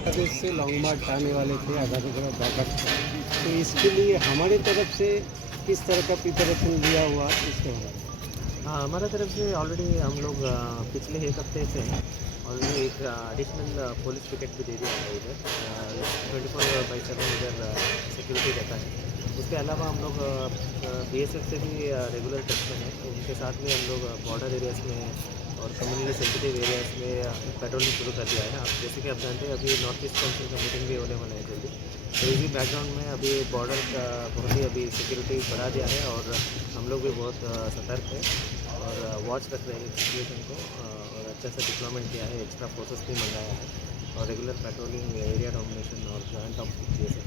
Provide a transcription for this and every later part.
बांग्लादेश से लॉन्ग मार्च आने वाले थे, आज़ादी के बाद बैकअप थे, तो इसके लिए हमारे तरफ से किस तरह का प्रिपरेशन लिया हुआ इसके बारे में। हाँ, हमारा तरफ से ऑलरेडी हम लोग पिछले एक हफ्ते से ऑलरेडी एक एडिशनल पुलिस पिकेट भी दे दिया है इधर 24/7 इधर सिक्योरिटी रहता है। उसके अलावा हम लोग BSF से भी रेगुलर टच में हैं। उनके साथ में हम लोग बॉर्डर एरियाज़ में और कम्युनिटी सेंसिटिव एरियाज़ में पेट्रोलिंग शुरू कर दिया है। आप जैसे कि आप जानते हैं अभी नॉर्थ ईस्ट काउंसिल का मीटिंग भी होने वाला है जल्दी, तो इसी बैकग्राउंड में अभी बॉर्डर का बहुत ही अभी सिक्योरिटी बढ़ा दिया है और हम लोग भी बहुत सतर्क है और वॉच रख रहे हैं सिचुएशन को और अच्छा सा डिप्लॉयमेंट किया है, एक्स्ट्रा फोर्सेस भी मंगाया है और रेगुलर पेट्रोलिंग, एरिया डोमिनेशन और जॉइंट ऑफ BSF।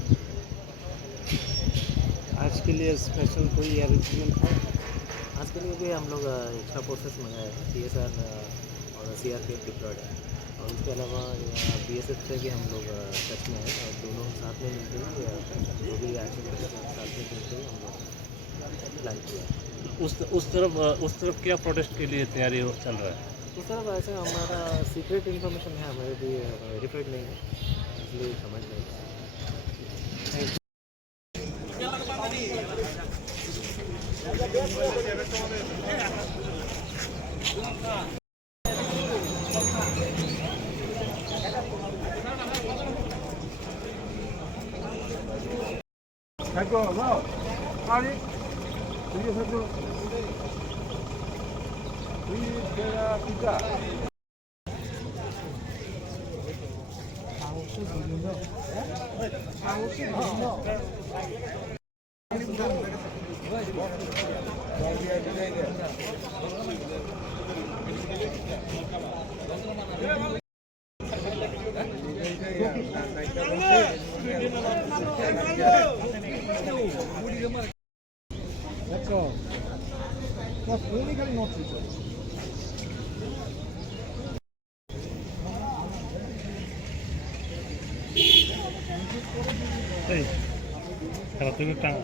आज के लिए स्पेशल कोई अरेंजमेंट है। आज के लिए भी हम लोग एक्स्ट्रा फोर्सेस मंगाए हैं, CSR और CRPF डिप्लॉयड है और उसके अलावा BSF से भी हम लोग टच में हैं और दोनों साथ में मिलकर ही जो भी एक्शन करेंगे साथ में मिलकर ही हम लोग प्लान किया है। उस तरफ क्या प्रोटेस्ट के लिए तैयारी चल रहा है। उस तरफ ऐसे हमारा सीक्रेट इन्फॉर्मेशन है, हमारे भी वेरीफाइड नहीं है, इसलिए समझ नहीं। Kalau itu kan